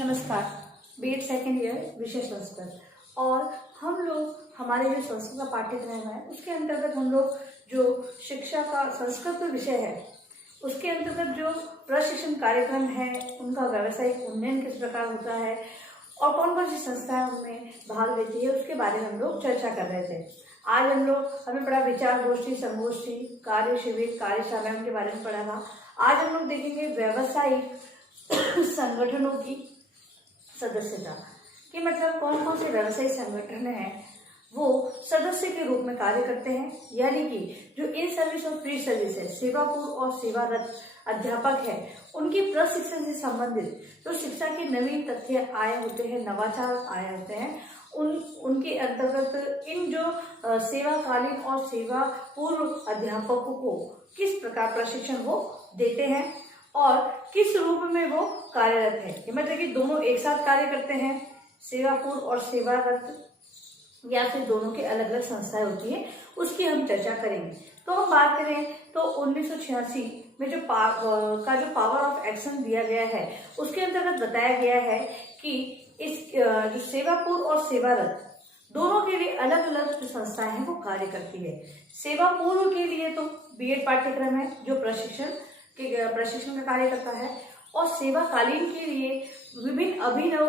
नमस्कार। BEd second year विषय संस्कृत और हम लोग हमारे जो संस्कृत का पाठ्यक्रम है उसके अंतर्गत हम लोग जो शिक्षा का संस्कृत विषय है उसके अंतर्गत जो प्रशिक्षण कार्यक्रम है उनका व्यावसायिक उन्नयन किस प्रकार होता है और कौन कौन सी संस्थाएं उनमें भाग लेती है उसके बारे में हम लोग चर्चा कर रहे थे। आज हमें पढ़ा विचार गोष्ठी, संगोष्ठी, कार्य शिविर, कार्यशालाओं के बारे में पढ़ा था। आज हम लोग देखेंगे व्यावसायिक संगठनों की सदस्यता कि मतलब कौन कौन से व्यवसायिक संगठन हैं वो सदस्य के रूप में कार्य करते हैं, यानी कि जो इन सर्विस और प्री सर्विस है, सेवा पूर्व और सेवारत अध्यापक है, उनकी प्रशिक्षण से संबंधित जो शिक्षा के नवीन तथ्य आए होते हैं, नवाचार आए होते हैं, उनके अंतर्गत इन जो सेवाकालीन और सेवा पूर्व अध्यापकों को किस प्रकार प्रशिक्षण वो देते हैं और किस रूप में वो कार्यरत है। मतलब कि दोनों एक साथ कार्य करते हैं, सेवा पूर्व और सेवारत, या फिर दोनों की अलग अलग संस्थाएं होती है, उसकी हम चर्चा करेंगे। तो हम बात करें तो 1986 में जो पावर ऑफ एक्शन दिया गया है उसके अंतर्गत बताया गया है कि इस जो सेवा पूर्व और सेवारत दोनों के लिए अलग अलग जो संस्थाएं हैं वो कार्य करती है। सेवा पूर्व के लिए तो बीएड पाठ्यक्रम है जो प्रशिक्षण का कार्य करता है और सेवाकालीन के लिए विभिन्न अभिनव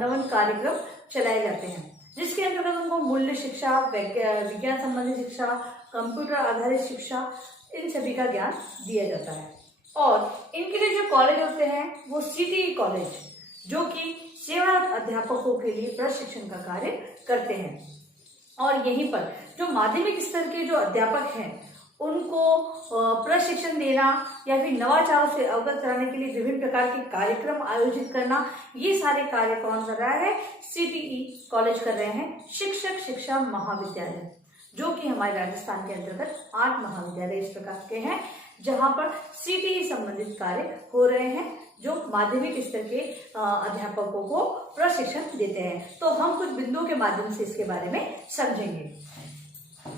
नवन कार्यक्रम चलाए जाते हैं जिसके अंतर्गत उनको मूल्य शिक्षा, विज्ञान संबंधी शिक्षा, कंप्यूटर आधारित शिक्षा, इन सभी का ज्ञान दिया जाता है। और इनके लिए जो कॉलेज होते हैं वो सीटीई कॉलेज जो कि सेवारत अध्यापकों के लिए प्रशिक्षण का कार्य करते हैं। और यहीं पर जो माध्यमिक स्तर के जो अध्यापक हैं उनको प्रशिक्षण देना या फिर नवाचारों से अवगत कराने के लिए विभिन्न प्रकार के कार्यक्रम आयोजित करना, ये सारे कार्य कौन कर रहा है? सीटीई कॉलेज कर रहे हैं। शिक्षक शिक्षा महाविद्यालय जो कि हमारे राजस्थान के अंतर्गत 8 महाविद्यालय इस प्रकार के हैं जहां पर सीटीई संबंधित कार्य हो रहे हैं जो माध्यमिक स्तर के अध्यापकों को प्रशिक्षण देते हैं। तो हम कुछ बिंदुओं के माध्यम से इसके बारे में समझेंगे।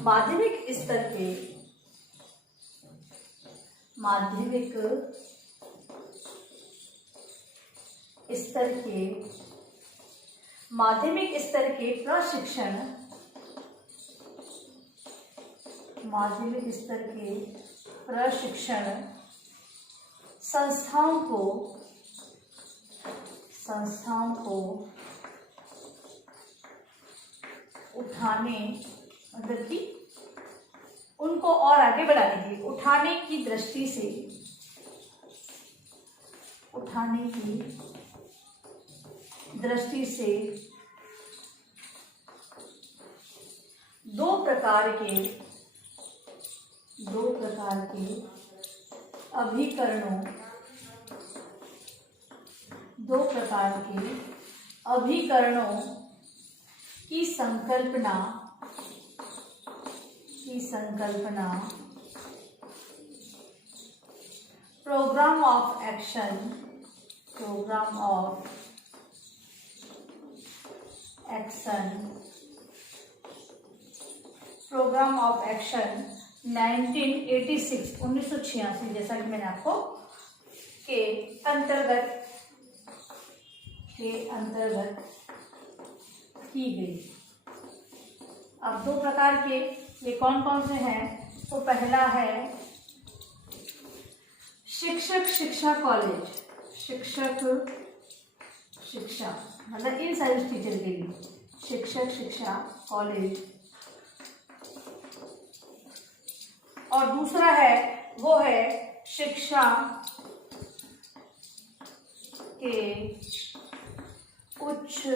माध्यमिक स्तर के प्रशिक्षण संस्थाओं को उठाने, मतलब कि उनको और आगे बढ़ाने के लिए उठाने की दृष्टि से दो प्रकार के अभिकरणों की संकल्पना प्रोग्राम ऑफ एक्शन 1986 जैसा कि मैंने आपको के अंतर्गत की गई। अब दो प्रकार के ये कौन कौन से हैं? तो पहला है शिक्षक शिक्षा कॉलेज, शिक्षा मतलब इन सर्विस टीचर के लिए शिक्षक शिक्षा कॉलेज, और दूसरा है वो है शिक्षा के उच्च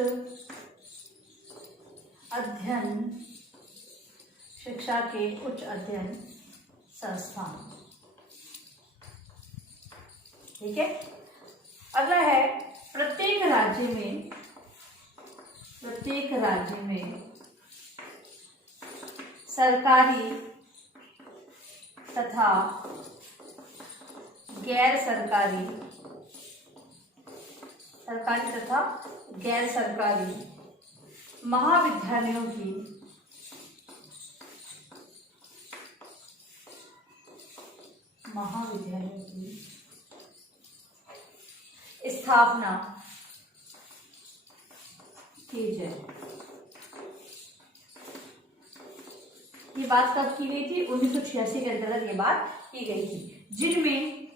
अध्ययन संस्थान। ठीक है। अगला है प्रत्येक राज्य में सरकारी तथा गैर सरकारी महाविद्यालयों की स्थापना की जाए। ये बात कब की गई थी? 1986 के अंतर्गत ये बात की गई थी, जिनमें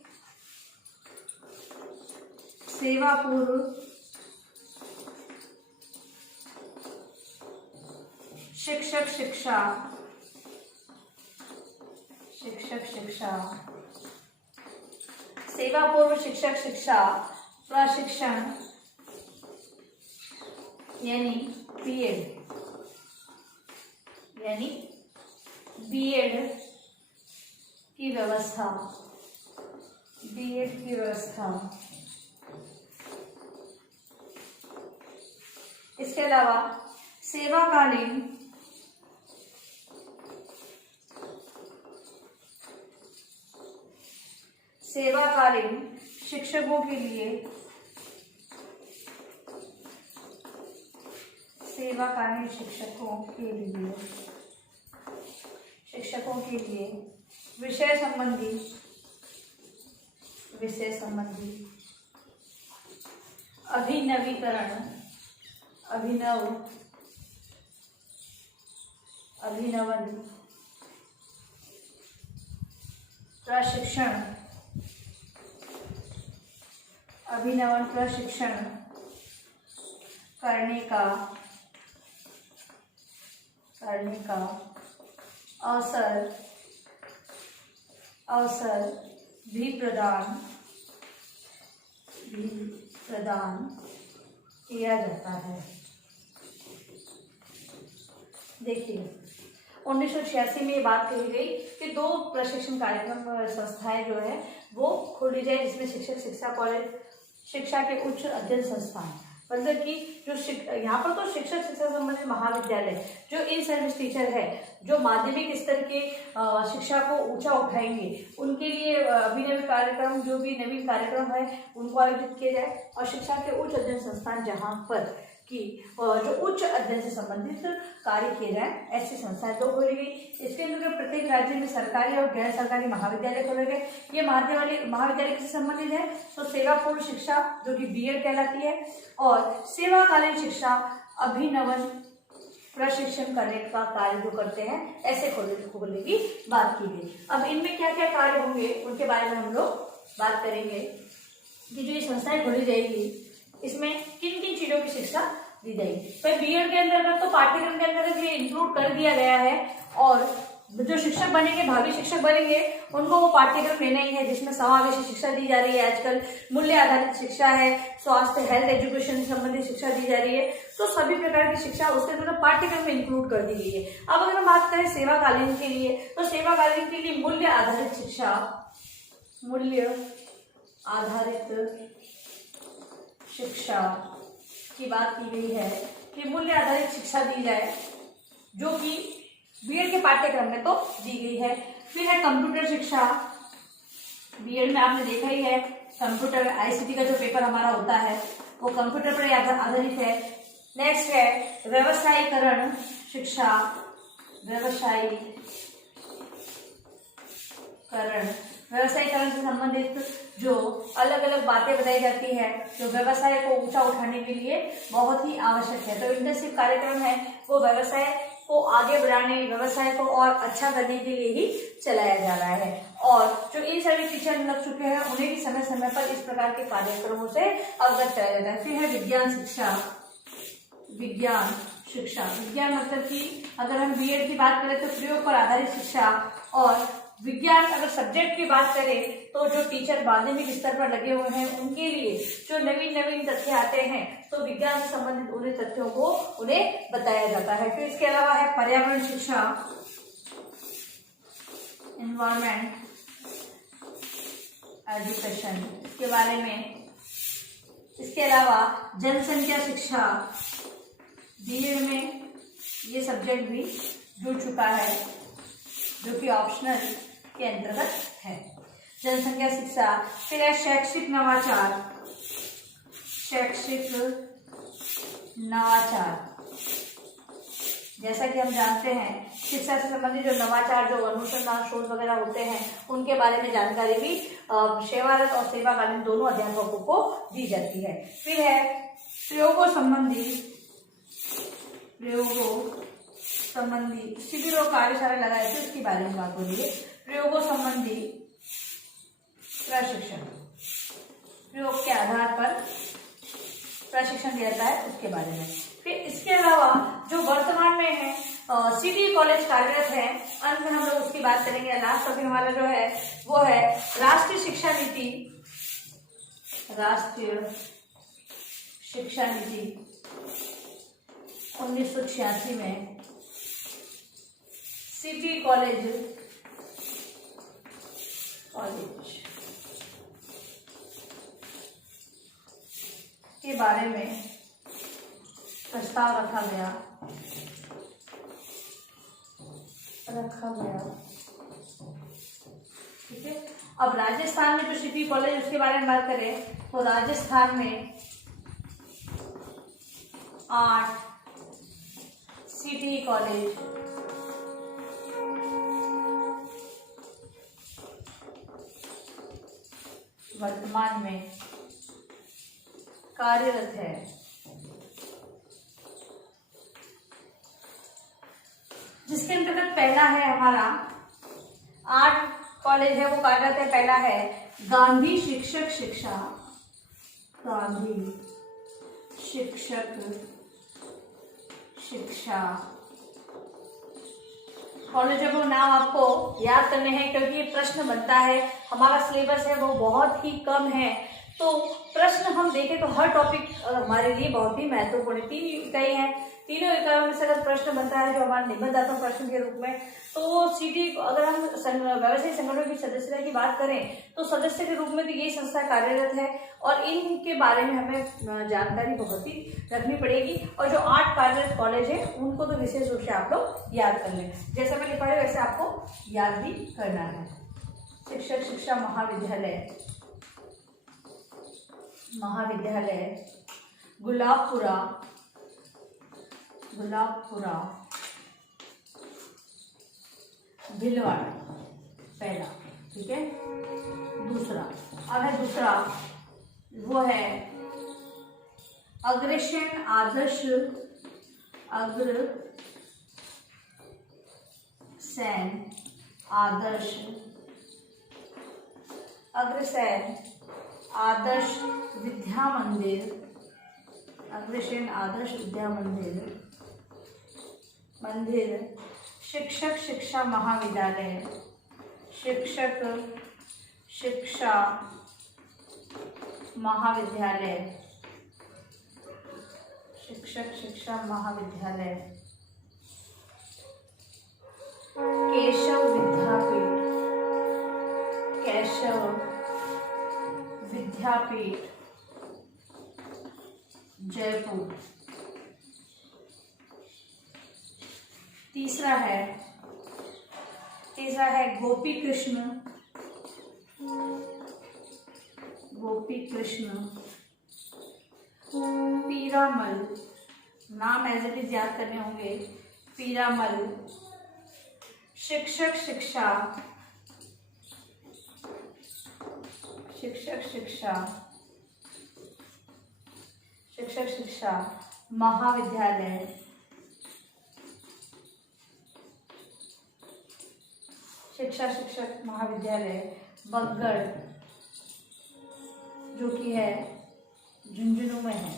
सेवा पूर्व शिक्षक शिक्षा सेवा पूर्व शिक्षक शिक्षा प्रशिक्षण यानी बीएड की व्यवस्था इसके अलावा सेवाकालीन शिक्षकों के लिए विषय संबंधी अभिनवन प्रशिक्षण करने का अवसर भी प्रदान किया जाता है। देखिए 1986 में ये बात कही गई कि 2 प्रशिक्षण कार्यक्रम संस्थाएं जो है वो खोली जाए, जिसमें शिक्षा के उच्च अध्ययन संस्थान, मतलब कि जो यहाँ पर तो शिक्षक शिक्षा संबंधित महाविद्यालय जो इन सर्विस टीचर है, जो माध्यमिक स्तर के शिक्षा को ऊंचा उठाएंगे, उनके लिए अभिनव कार्यक्रम, जो भी नवीन कार्यक्रम है उनको आयोजित किया जाए। और शिक्षा के उच्च अध्ययन संस्थान जहाँ पर कि जो उच्च अध्ययन से संबंधित कार्य किए जाए, ऐसी संस्थाएं 2 खोली गई। इसके अंतर्गत प्रत्येक राज्य में सरकारी और गैर सरकारी महाविद्यालय खोले गए। ये महाविद्यालय किससे संबंधित है? तो सेवा पूर्व शिक्षा जो कि बीएड कहलाती है, और सेवाकालीन शिक्षा अभिनवन प्रशिक्षण करने का कार्य जो करते हैं, ऐसे खोलने की बात की गई। अब इनमें क्या क्या कार्य होंगे उनके बारे में हम लोग बात करेंगे कि जो ये संस्थाएं खोली जाएगी इसमें किन किन चीजों की शिक्षा दी जाएगी। तो बीएड के अंतर्गत तो पाठ्यक्रम के अंतर्गत ये इंक्लूड कर दिया गया है, और जो शिक्षक बनेंगे, भावी शिक्षक बनेंगे, उनको वो पाठ्यक्रम लेना ही है जिसमें समावेशी शिक्षा दी जा रही है। आजकल मूल्य आधारित शिक्षा है, स्वास्थ्य हेल्थ एजुकेशन से संबंधित शिक्षा दी जा रही है, तो सभी प्रकार की शिक्षा उसके अंदर पाठ्यक्रम में इंक्लूड कर दी गई है। अब अगर हम बात करें सेवाकालीन के लिए, तो सेवाकालीन के लिए मूल्य आधारित शिक्षा की बात की गई है कि मूल्य आधारित शिक्षा दी जाए, जो कि बीएड के पाठ्यक्रम में तो दी गई है। फिर है कंप्यूटर शिक्षा, बीएड में आपने देखा ही है, कंप्यूटर आईसीटी का जो पेपर हमारा होता है वो कंप्यूटर पर आधारित है। नेक्स्ट है व्यवसायीकरण शिक्षा, व्यवसायीकरण से संबंधित जो अलग अलग बातें बताई जाती है, जो व्यवसाय को ऊंचा उठाने के लिए बहुत ही आवश्यक है। तो इंटर्नशिप कार्यक्रम है वो व्यवसाय को आगे बढ़ाने, व्यवसाय को और अच्छा करने के लिए ही चलाया जा रहा है। और जो इन सभी टीचर लग चुके हैं उन्हें भी समय समय पर इस प्रकार के कार्यक्रमों से अवगत कराया जाता है। फिर है विज्ञान मतलब कि अगर हम बीएड की बात करें तो प्रयोग पर आधारित शिक्षा, और विज्ञान अगर सब्जेक्ट की बात करें तो जो टीचर माध्यमिक स्तर पर लगे हुए हैं उनके लिए जो नवीन तथ्य आते हैं तो विज्ञान से संबंधित उन्हें तथ्यों को उन्हें बताया जाता है। फिर इसके अलावा है पर्यावरण शिक्षा, एनवायरमेंट एजुकेशन के बारे में। इसके अलावा जनसंख्या शिक्षा, बीएड में ये सब्जेक्ट भी जुड़ चुका है जो कि ऑप्शनल के अंतर्गत है, जनसंख्या शिक्षा। फिर है शैक्षिक नवाचार। जैसा कि हम जानते हैं शिक्षा से संबंधित जो नवाचार, जो अनुसंधान शोध वगैरह होते हैं उनके बारे में जानकारी भी सेवारत और सेवाकालीन दोनों अध्यापकों को दी जाती है। फिर है प्रयोगों संबंधी प्रयोगों संबंधी शिविर और कार्यशाला लगाए थे, उसके बारे में बात हो रही है। प्रयोगों संबंधी प्रशिक्षण, प्रयोग के आधार पर प्रशिक्षण दिया जाता है, उसके बारे में। फिर इसके अलावा जो वर्तमान में है सिटी कॉलेज कार्यरत है, अंत में हम लोग उसकी बात करेंगे। लास्ट टॉपिक हमारा जो है वो है राष्ट्रीय शिक्षा नीति, राष्ट्रीय शिक्षा नीति 1986 में सिटी कॉलेज के बारे में प्रस्ताव रखा गया। ठीक है। अब राजस्थान में जो सिटी कॉलेज, उसके बारे में बात करें तो राजस्थान में 8 सिटी कॉलेज वर्तमान में कार्यरत है। जिसके अंतर्गत पहला है हमारा 8 कॉलेज है वो कार्यरत है। पहला है गांधी शिक्षक शिक्षा, गांधी शिक्षक शिक्षा कॉलेजों के नाम आपको याद करने हैं, क्योंकि ये प्रश्न बनता है। हमारा सिलेबस है वो बहुत ही कम है, तो प्रश्न हम देखें तो हर टॉपिक हमारे लिए बहुत ही महत्वपूर्ण है। 3 इकाई है, तीनों इकाइयों में से अगर प्रश्न बनता है जो हमारा निबंधात्मक प्रश्न के रूप में, तो सिटी, अगर हम व्यवसायिक संगठनों की सदस्यता की बात करें तो सदस्य के रूप में तो यही संस्था कार्यरत है और इनके बारे में हमें जानकारी बहुत ही रखनी पड़ेगी। और जो 8 कार्यरत कॉलेज है उनको तो विशेष रूप से आप लोग याद कर लें। जैसा मैं लिखा है वैसे आपको याद भी करना है। शिक्षक शिक्षा महाविद्यालय, महाविद्यालय गुलाबपुरा, गुलाबपुरा भिलवाड़ा, पहला। ठीक है। दूसरा, अब है दूसरा, वो है अग्रसेन आदर्श, अग्रसेन आदर्श, अग्रसेन आदर्श विद्या मंदिर, अग्रसेन आदर्श विद्या मंदिर, मंदिर शिक्षक शिक्षा महाविद्यालय, शिक्षक शिक्षा महाविद्यालय, शिक्षक शिक्षा महाविद्यालय, केशव विद्यापीठ, केशव विद्यापीठ जयपुर। तीसरा है गोपी कृष्ण, गोपी कृष्ण पीरामल, नाम एज इट इज याद करने होंगे। पीरामल शिक्षक शिक्षा, शिक्षक शिक्षा, शिक्षक शिक्षा महाविद्यालय, शिक्षा शिक्षक महाविद्यालय बगड़, जो कि है झुंझुनू में है,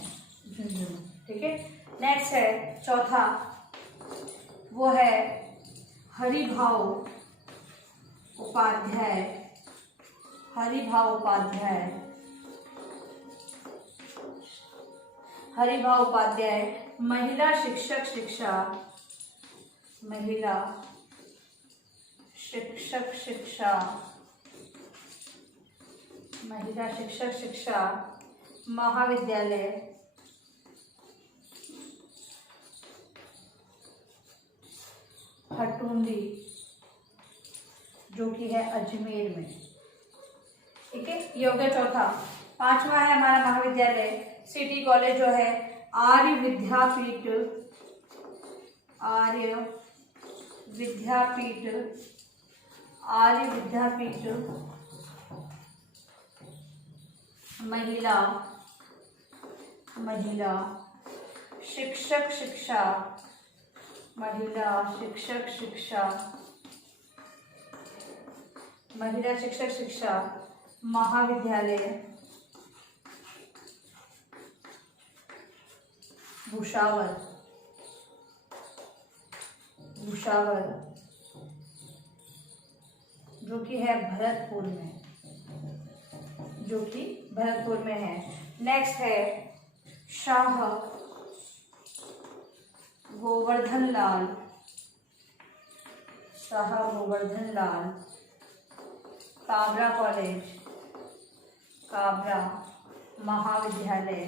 झुंझुनू। ठीक है। नेक्स्ट है चौथा, वो है हरिभाव उपाध्याय, हरिभाव उपाध्याय, हरिभाव उपाध्याय महिला शिक्षक शिक्षा, महिला शिक्षक शिक्षा, महिला शिक्षक शिक्षा महाविद्यालय हटुंडी, जो कि है अजमेर में। ठीक है। ये हो गया चौथा। पांचवा है हमारा महाविद्यालय सिटी कॉलेज, जो है आर्य विद्यापीठ, आर्य विद्यापीठ, आर्य विद्यापीठ महिला, महिला शिक्षक शिक्षा, महिला शिक्षक शिक्षा, महिला शिक्षक शिक्षा महाविद्यालय भुसावल, भुसावल जो कि है भरतपुर में, जो कि भरतपुर में है। नेक्स्ट है शाह गोवर्धन लाल, शाह गोवर्धन लाल काबरा कॉलेज, काबरा महाविद्यालय,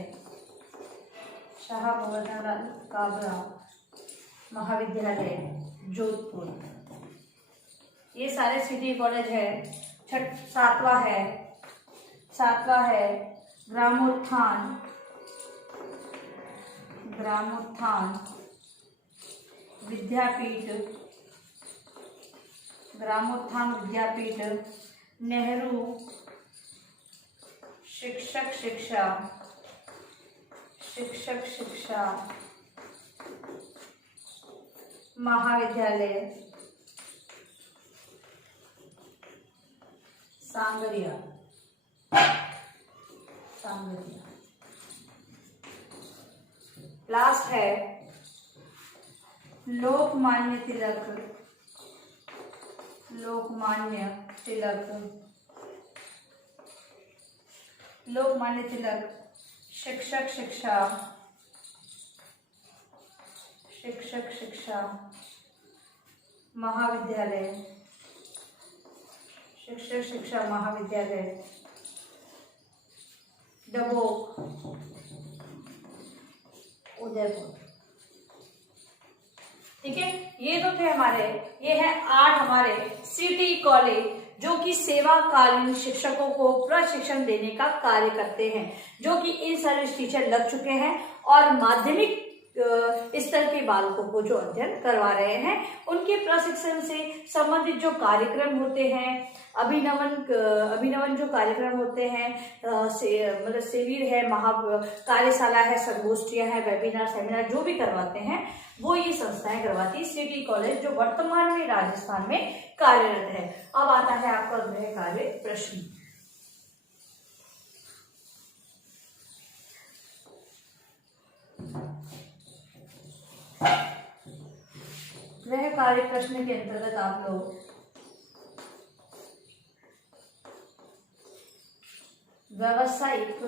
शाह गोवर्धन लाल काबरा महाविद्यालय जोधपुर। ये सारे सिटी कॉलेज है। सातवां है ग्रामोत्थान, ग्रामोत्थान विद्यापीठ, ग्रामोत्थान विद्यापीठ नेहरू शिक्षक शिक्षा, शिक्षक शिक्षा महाविद्यालय सांगरिया, सांगरिया। लास्ट है लोकमान्य तिलक, लोकमान्य तिलक, लोकमान्य तिलक शिक्षक शिक्षा, शिक्षक शिक्षा महाविद्यालय, शिक्षक शिक्षा महाविद्यालय डबोक उदयपुर। ठीक है, ये तो थे हमारे, ये है 8 हमारे सिटी कॉलेज जो कि सेवाकालीन शिक्षकों को प्रशिक्षण देने का कार्य करते हैं, जो कि इन सर्विस टीचर लग चुके हैं और माध्यमिक स्तर के बालकों को जो अध्ययन करवा रहे हैं उनके प्रशिक्षण से संबंधित जो कार्यक्रम होते हैं, अभिनवन जो कार्यक्रम होते हैं, मतलब शिविर है, कार्यशाला है, संगोष्ठियां हैं, वेबिनार सेमिनार जो भी करवाते हैं वो ये संस्थाएं करवाती है। सिटी कॉलेज जो वर्तमान में राजस्थान में कार्यरत है। अब आता है आपका गृह कार्य प्रश्न। गृह कार्य प्रश्न के अंतर्गत आप लोग व्यावसायिक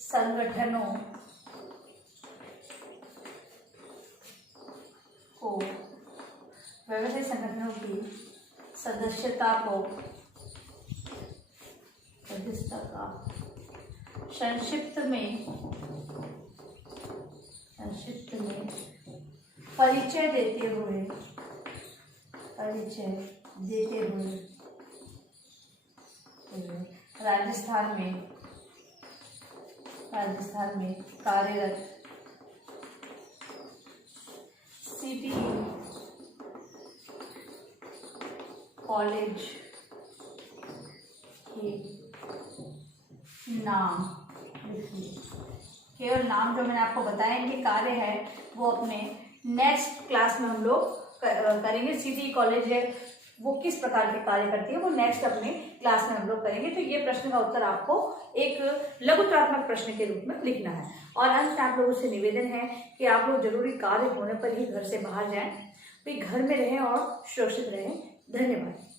संगठनों को, व्यावसायिक संगठनों की सदस्यता को, संक्षिप्त में परिचय देते हुए राजस्थान में कार्यरत सिटी कॉलेज के नाम लिखिए। केवल नाम जो मैंने आपको बताया इनके कार्य है वो अपने नेक्स्ट क्लास में हम लोग करेंगे। सिटी कॉलेज है वो किस प्रकार के कार्य करती है वो नेक्स्ट अपने क्लास में हम लोग करेंगे। तो ये प्रश्न का उत्तर आपको एक लघुत्रात्मक प्रश्न के रूप में लिखना है। और अंत में आप लोगों से निवेदन है कि आप लोग जरूरी कार्य होने पर ही घर से बाहर जाएं, तो घर में रहें और सुरक्षित रहें। धन्यवाद।